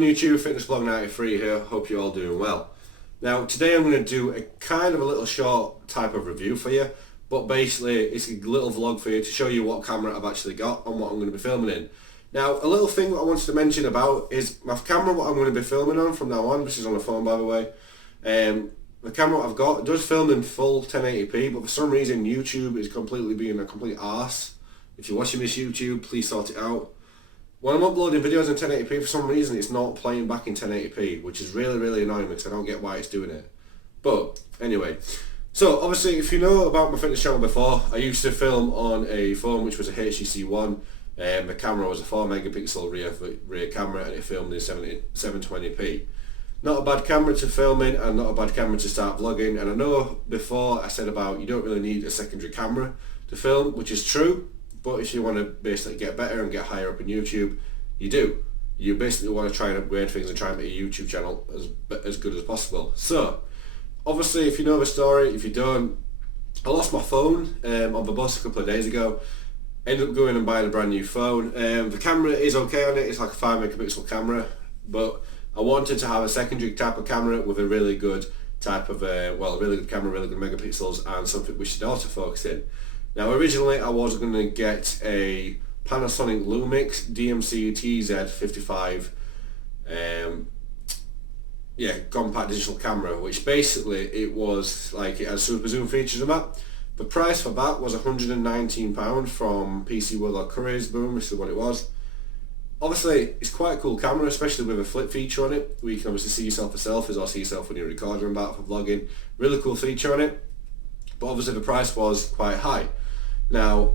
on YouTube, Fitness Blog 93 here, hope you're all doing well. Now today I'm going to do a kind of a little short type of review for you, but basically it's a little vlog for you to show you what camera I've actually got and what I'm going to be filming in. Now a little thing that I wanted to mention about is my camera, what I'm going to be filming on from now on. This is on a phone, by the way. The camera I've got does film in full 1080p, but for some reason YouTube is completely being a complete arse. If you're watching this YouTube, please sort it out. When I'm uploading videos in 1080p, for some reason it's not playing back in 1080p, which is really annoying because I don't get why it's doing it. But anyway, so obviously if you know about my fitness channel before, I used to film on a phone which was a HTC One. The camera was a 4 megapixel rear camera and it filmed in 720p. Not a bad camera to film in and not a bad camera to start vlogging. And I know before I said about you don't really need a secondary camera to film, which is true. But if you want to basically get better and get higher up in YouTube, you do. You basically want to try and upgrade things and try and make your YouTube channel as good as possible. So, obviously if you know the story, if you don't, I lost my phone on the bus a couple of days ago. Ended up going and buying a brand new phone. The camera is okay on it, it's like a 5 megapixel camera, but I wanted to have a secondary type of camera with a really good type of, a really good camera, really good megapixels and something which should autofocus in. Now originally I was going to get a Panasonic Lumix DMC TZ55 compact digital camera, which basically it was like it had super zoom features and that. The price for that was £119 from PC World Couriers, boom, this is what it was. Obviously it's quite a cool camera, especially with a flip feature on it, where you can obviously see yourself for selfies or see yourself when you're recording and that for vlogging. Really cool feature on it, but obviously the price was quite high. Now,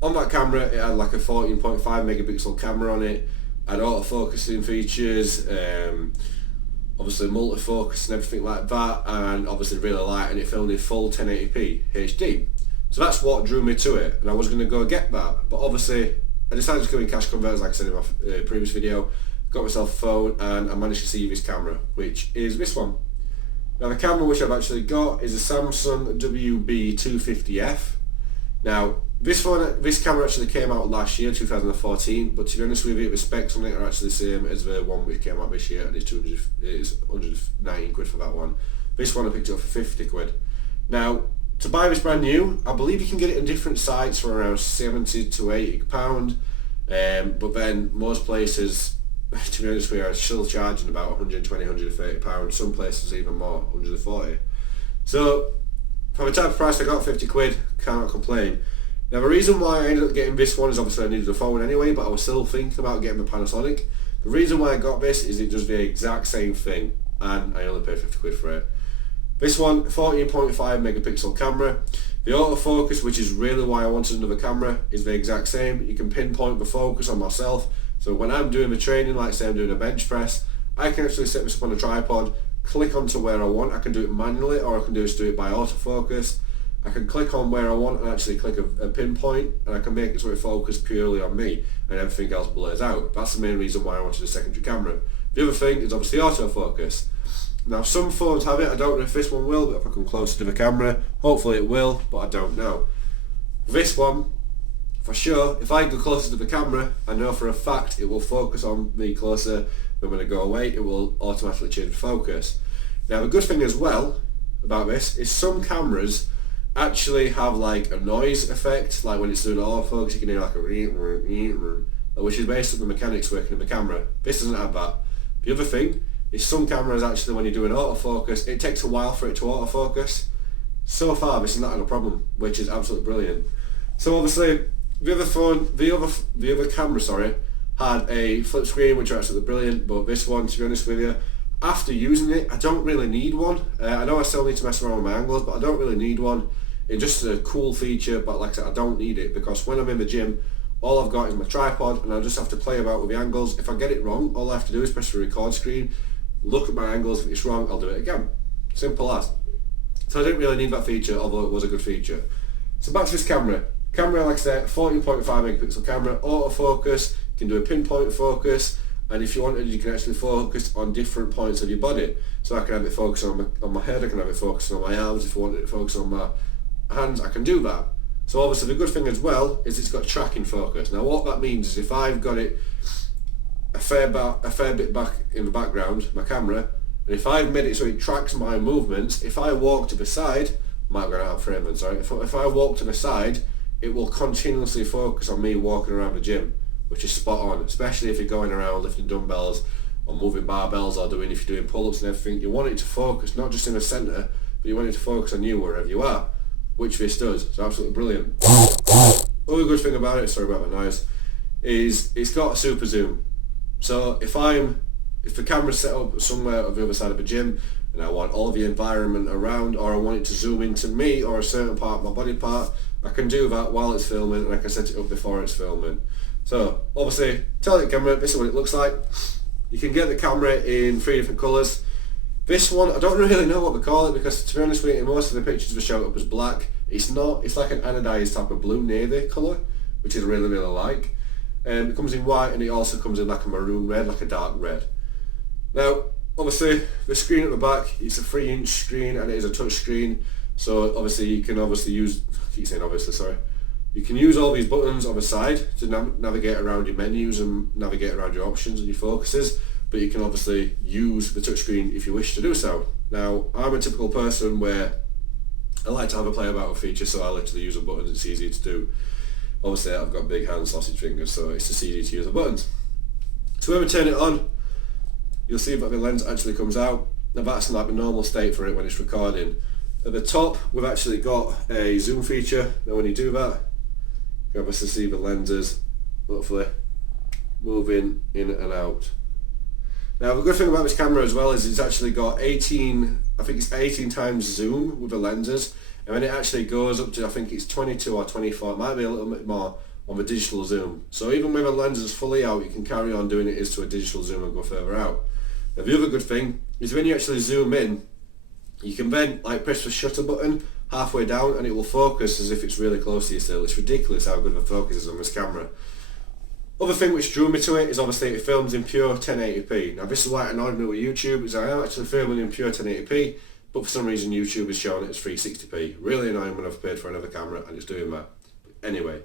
on that camera, it had like a 14.5 megapixel camera on it, had autofocusing features, obviously multi-focus and everything like that, and obviously really light, and it filmed in full 1080p HD. So that's what drew me to it, and I was going to go get that, but obviously I decided to go in cash converters like I said in my previous video, got myself a phone, and I managed to see this camera, which is this one. Now the camera which I've actually got is a Samsung WB250F. Now, this camera actually came out last year, 2014, but to be honest with you, the specs on it are actually the same as the one which came out this year, and it's 119 quid for that one. This one I picked it up for 50 quid. Now, to buy this brand new, I believe you can get it in different sites for around 70 to 80 pound, but then most places, to be honest with you, are still charging about 120, 130 pound, some places even more, 140. So, for the type of price I got, 50 quid, cannot complain. Now the reason why I ended up getting this one is obviously I needed a phone anyway, but I was still thinking about getting the Panasonic. The reason why I got this is it does the exact same thing, and I only paid 50 quid for it. This one, 14.5 megapixel camera. The autofocus, which is really why I wanted another camera, is the exact same. You can pinpoint the focus on myself, so when I'm doing the training, like say I'm doing a bench press, I can actually set this up on a tripod, click onto where I want. I can do it manually, or I can just do it by autofocus. I can click on where I want and actually click a pinpoint, and I can make it so it focuses purely on me and everything else blurs out. That's the main reason why I wanted a secondary camera. The other thing is obviously autofocus. Now some phones have it, I don't know if this one will, but if I come closer to the camera, hopefully it will, but I don't know. This one, for sure, if I go closer to the camera, I know for a fact it will focus on me closer. Then when I go away, it will automatically change focus. Now the good thing as well about this is some cameras actually have like a noise effect, like when it's doing autofocus you can hear like a which is basically the mechanics working in the camera. This doesn't have that. The other thing is some cameras actually, when you do an autofocus, it takes a while for it to autofocus. So far this is not a problem, which is absolutely brilliant. So obviously the other camera, sorry, had a flip screen which are absolutely brilliant, but this one, to be honest with you, after using it, I don't really need one. I know I still need to mess around with my angles, but I don't really need one. It's just a cool feature, but like I said, I don't need it because when I'm in the gym, all I've got is my tripod and I just have to play about with the angles. If I get it wrong, all I have to do is press the record screen, look at my angles. If it's wrong, I'll do it again. Simple as. So I didn't really need that feature, although it was a good feature. So back to this camera. Camera, like I said, 14.5 megapixel camera, autofocus, you can do a pinpoint focus, and if you wanted, you can actually focus on different points of your body. So I can have it focus on my head, I can have it focus on my arms. If I wanted it to focus on my hands, I can do that. So obviously the good thing as well is it's got tracking focus. Now what that means is if I've got it fair bit back in the background, my camera, and if I've made it so it tracks my movements, if I walk to the side, might go out of frame, sorry, if I walk to the side, it will continuously focus on me walking around the gym, which is spot on, especially if you're going around lifting dumbbells or moving barbells or if you're doing pull-ups and everything. You want it to focus not just in the centre, but you want it to focus on you wherever you are, which this does. It's absolutely brilliant. Other good thing about it, sorry about my noise, is it's got a super zoom. So if the camera's set up somewhere on the other side of the gym and I want all the environment around, or I want it to zoom into me or a certain part of my body part, I can do that while it's filming, and I can set it up before it's filming. So obviously, Untitled camera, this is what it looks like. You can get the camera in 3 different colours. This one, I don't really know what to call it, because to be honest with you, most of the pictures were shown up as black. It's not, it's like an anodized type of blue navy colour, which I really like. It comes in white, and it also comes in like a maroon red, like a dark red. Now, obviously, the screen at the back, it's a 3-inch screen, and it is a touch screen. So obviously you can use, I keep saying obviously, sorry. You can use all these buttons on the side to navigate around your menus and navigate around your options and your focuses, but you can obviously use the touchscreen if you wish to do so. Now, I'm a typical person where I like to have a play about with features, so I literally use the buttons, it's easier to do. Obviously I've got big hands, sausage fingers, so it's just easy to use the buttons. So when we turn it on, you'll see that the lens actually comes out. Now that's like the normal state for it when it's recording. At the top, we've actually got a zoom feature. Now when you do that, you obviously see the lenses, hopefully, moving in and out. Now the good thing about this camera as well is it's actually got 18 times zoom with the lenses, and then it actually goes up to, I think it's 22 or 24, it might be a little bit more on the digital zoom. So even when the lens is fully out, you can carry on doing it to a digital zoom and go further out. Now the other good thing is when you actually zoom in, you can then press the shutter button halfway down and it will focus as if it's really close to you still. It's ridiculous how good the focus is on this camera. Other thing which drew me to it is obviously it films in pure 1080p. Now this is why it annoyed me with YouTube, is I am actually filming in pure 1080p, but for some reason YouTube is showing it as 360p. Really annoying when I've paid for another camera and it's doing that. But anyway,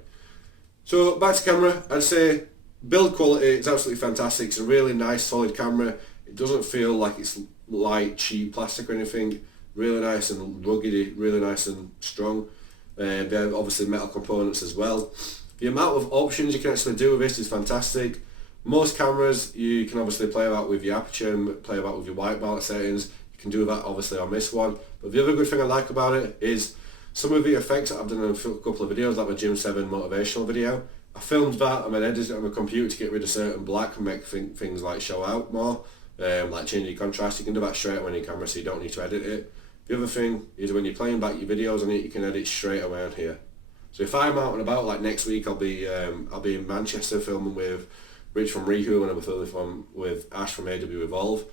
so back to camera, I'd say build quality is absolutely fantastic. It's a really nice solid camera. It doesn't feel like it's light, cheap plastic or anything. Really nice and rugged, really nice and strong. They have obviously metal components as well. The amount of options you can actually do with this is fantastic. Most cameras you can obviously play about with your aperture and play about with your white balance settings. You can do that obviously on this one. But the other good thing I like about it is some of the effects that I've done in a couple of videos, like my Gym 7 motivational video. I filmed that and then edited it on my computer to get rid of certain black and make things like show out more. Like changing your contrast, you can do that straight away on your camera, so you don't need to edit it. The other thing is when you're playing back your videos on it, you can edit straight away on here. So if I'm out and about, like next week I'll be in Manchester filming with Rich from Rihu, and I'll be filming with Ash from AW Evolve.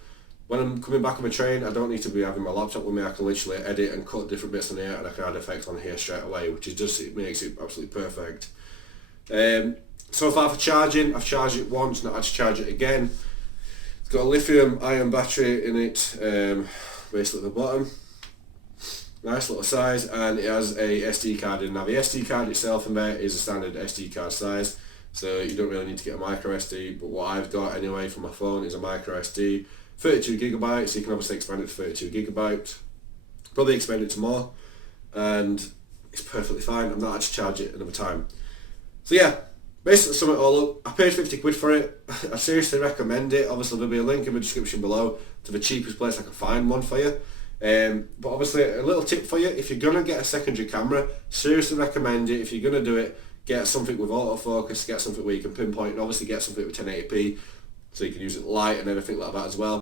When I'm coming back on my train, I don't need to be having my laptop with me. I can literally edit and cut different bits on here, and I can add effects on here straight away, which is just, it makes it absolutely perfect. So far for charging, I've charged it once, now I had to charge it again. It's got a lithium ion battery in it, basically at the bottom. Nice little size, and it has a SD card in. Now the SD card itself in there is a standard SD card size, so you don't really need to get a micro SD, but what I've got anyway from my phone is a micro SD, 32 gigabytes, so you can obviously expand it to 32 gigabytes, probably expand it to more, and it's perfectly fine. I'm not had to charge it another time. So yeah, basically sum it all up, I paid 50 quid for it. I seriously recommend it. Obviously there'll be a link in the description below to the cheapest place I can find one for you. But obviously a little tip for you, if you're going to get a secondary camera, seriously recommend it. If you're going to do it, get something with autofocus, get something where you can pinpoint, and obviously get something with 1080p so you can use it light and everything like that as well.